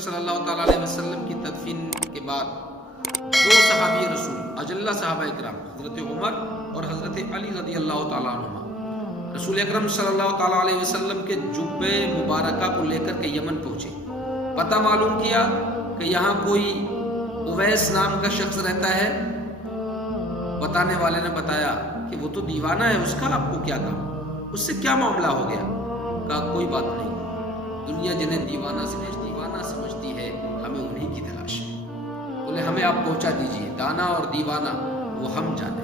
صلی اللہ تعالیٰ علیہ وسلم کی تدفین کے بعد دو صحابی رسول اجلہ صحابہ اکرام حضرت عمر اور حضرت علی رضی اللہ تعالیٰ عنہما رسول اکرم صلی اللہ تعالیٰ علیہ وسلم کے جبے مبارکہ کو لے کر کے یمن پہنچے. پتہ معلوم کیا کہ یہاں کوئی اویس نام کا شخص رہتا ہے. بتانے والے نے بتایا کہ وہ تو دیوانہ ہے، اس کا آپ کو کیا کام، اس سے کیا معاملہ ہو گیا؟ کہا کوئی بات نہیں، دنیا جنہیں دیوانہ سمجھتی ہے ہمیں انہی کی تلاش ہے. بولے ہمیں آپ پہنچا دیجئے، دانا اور دیوانہ وہ ہم جانے.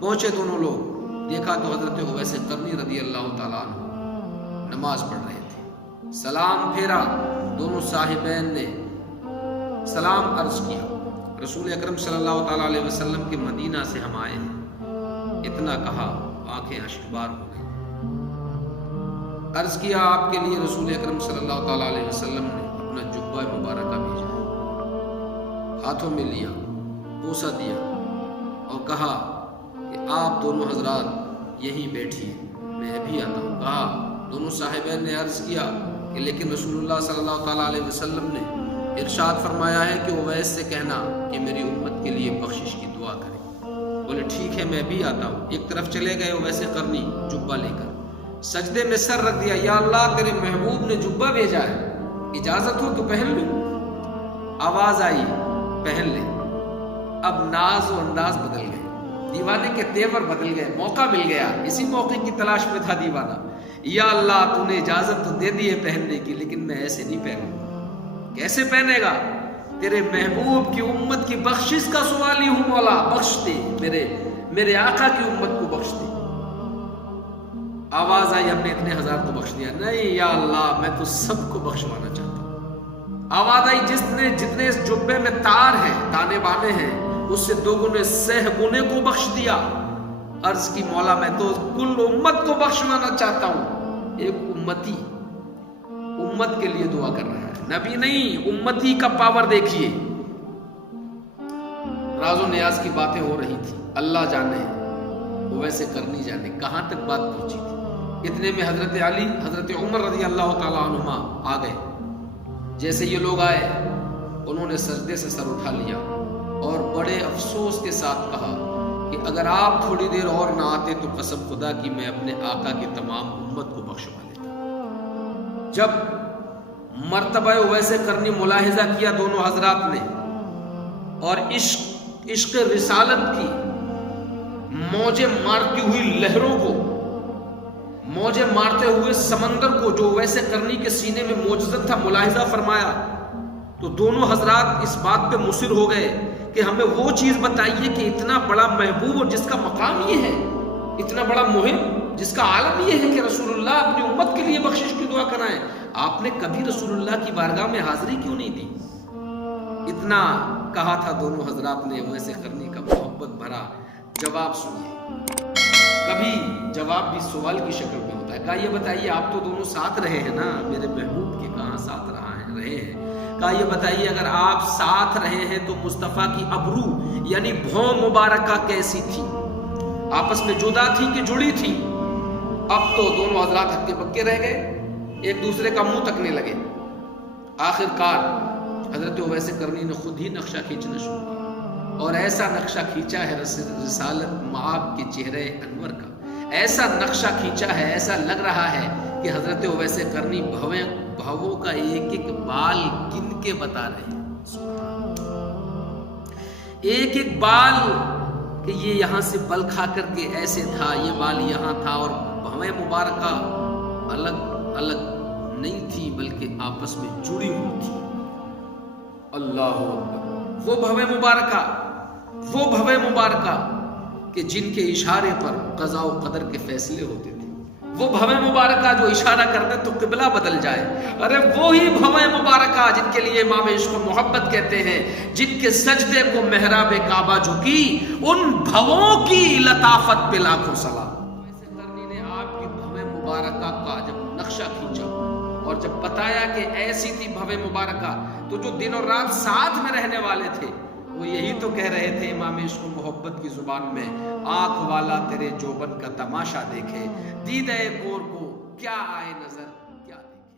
پہنچے دونوں لوگ، دیکھا تو حضرت اویس قرنی رضی اللہ تعالیٰ عنہ نماز پڑھ رہے تھے. سلام پھیرا، دونوں صاحبین نے سلام عرض کیا. رسول اکرم صلی اللہ تعالیٰ علیہ وسلم کے مدینہ سے ہم آئے ہیں. اتنا کہا آنکھیں اشکبار ہو گئی. عرض کیا آپ کے لیے رسول اکرم صلی اللہ تعالیٰ علیہ وسلم نے اپنا جبہ مبارکہ بھیجا. ہاتھوں میں لیا، بوسہ دیا اور کہا کہ آپ دونوں حضرات یہیں بیٹھیے، میں بھی آتا ہوں. کہا دونوں صاحبین نے عرض کیا کہ لیکن رسول اللہ صلی اللہ تعالیٰ علیہ وسلم نے ارشاد فرمایا ہے کہ اویس سے کہنا کہ میری امت کے لیے بخشش کی دعا کرے. بولے ٹھیک ہے میں بھی آتا ہوں. ایک طرف چلے گئے اویس قرنی جبہ لے کر، سجدے میں سر رکھ دیا. یا اللہ تیرے محبوب نے جبہ بھیجا ہے، اجازت ہو تو پہن لوں. آواز آئی پہن لے. اب ناز و انداز بدل گئے، دیوانے کے تیور بدل گئے. موقع مل گیا، اسی موقع کی تلاش میں تھا دیوانہ. یا اللہ تو نے اجازت تو دے دی ہے پہننے کی، لیکن میں ایسے نہیں پہنوں. کیسے پہنے گا؟ تیرے محبوب کی امت کی بخشش کا سوالی ہوں مولا، بخش دے، میرے آقا کی امت کو بخش دے. آواز آئی ہم نے اتنے ہزار کو بخش دیا. نہیں یا اللہ میں تو سب کو بخشوانا چاہتا ہوں. آواز آئی جتنے اس جبے میں تار ہیں، تانے بانے ہیں، اس سے دو گنے سہ گنے کو بخش دیا. عرض کی مولا میں تو کل امت کو بخشوانا چاہتا ہوں. ایک امت کے لیے دعا کر رہا ہے، نبی نہیں، امتی کا پاور دیکھیے. راز و نیاز کی باتیں ہو رہی تھی، اللہ جانے اویس قرنی جانے کہاں تک بات پہنچی تھی. اتنے میں حضرت علی حضرت عمر رضی اللہ تعالیٰ عنہما آ گئے. جیسے یہ لوگ آئے انہوں نے سجدے سے سر اٹھا لیا اور بڑے افسوس کے ساتھ کہا کہ اگر آپ تھوڑی دیر اور نہ آتے تو قسم خدا کی میں اپنے آقا کی تمام امت کو بخشوا لیتا. جب مرتبہ اویس قرنی ملاحظہ کیا دونوں حضرات نے اور عشق رسالت کی موجیں مارتی ہوئی لہروں کو، موجیں مارتے ہوئے سمندر کو جو اویس قرنی کے سینے میں موجزن تھا ملاحظہ فرمایا، تو دونوں حضرات اس بات پہ مصر ہو گئے کہ ہمیں وہ چیز بتائیے کہ اتنا بڑا محبوب اور جس کا مقام یہ ہے، اتنا بڑا مہم جس کا عالم یہ ہے کہ رسول اللہ اپنی امت کے لیے بخشش کی دعا کرائیں، آپ نے کبھی رسول اللہ کی بارگاہ میں حاضری کیوں نہیں دی؟ اتنا کہا تھا دونوں حضرات نے. اویس قرنی کا محبت بھرا جواب سنیے. کبھی جواب بھی سوال کی شکل میں ہوتا ہے. کہا یہ بتائیے آپ تو دونوں ساتھ رہے ہیں نا، میرے محبوب کے کہاں ساتھ رہے ہیں. کہا یہ بتائیے اگر آپ ساتھ رہے ہیں تو مصطفیٰ کی ابرو یعنی بھوں مبارکہ کیسی تھی؟ آپس میں جدا تھی کہ جڑی تھی؟ اب تو دونوں حضرات ہکے بکے رہ گئے، ایک دوسرے کا منہ تکنے لگے. آخر کار حضرت اویس قرنی نے خود ہی نقشہ کھینچنا شروع کیا اور ایسا نقشہ کھینچا ہے رسالت مآب کے چہرے انور کا. ایسا نقشہ کھینچا ہے، ایسا لگ رہا ہے کہ حضرت اویس قرنی بھووں کا ایک ایک بال گن کے بتا رہے ہیں. ایک ایک بال کہ یہ یہاں سے بل کھا کر کے ایسے تھا، یہ بال یہاں تھا، اور بھویں مبارکہ الگ الگ نہیں تھی بلکہ آپس میں جڑی ہوئی تھی. اللہ اکبر. وہ بھویں مبارکہ کہ جن کے اشارے پر قضاء و قدر کے فیصلے ہوتے تھے. وہ بھویں مبارکہ جو اشارہ کرتے تو قبلہ بدل جائے. ارے وہی بھویں مبارکہ جن کے لیے امام عشق و محبت کہتے ہیں، جن کے سجدے کو محراب کعبہ جھکی، ان بھووں کی لطافت پہ لاکھوں سلام. اویس قرنی نے آپ کی بھویں مبارکہ کا جب نقشہ کھینچا اور جب بتایا کہ ایسی تھی بھویں مبارکہ، تو جو دن اور رات ساتھ میں رہنے والے تھے وہ یہی تو کہہ رہے تھے امام عشق و محبت کی زبان میں، آنکھ والا تیرے جوبن کا تماشا دیکھے، دیدہ کور کو کیا آئے نظر کیا دیکھے.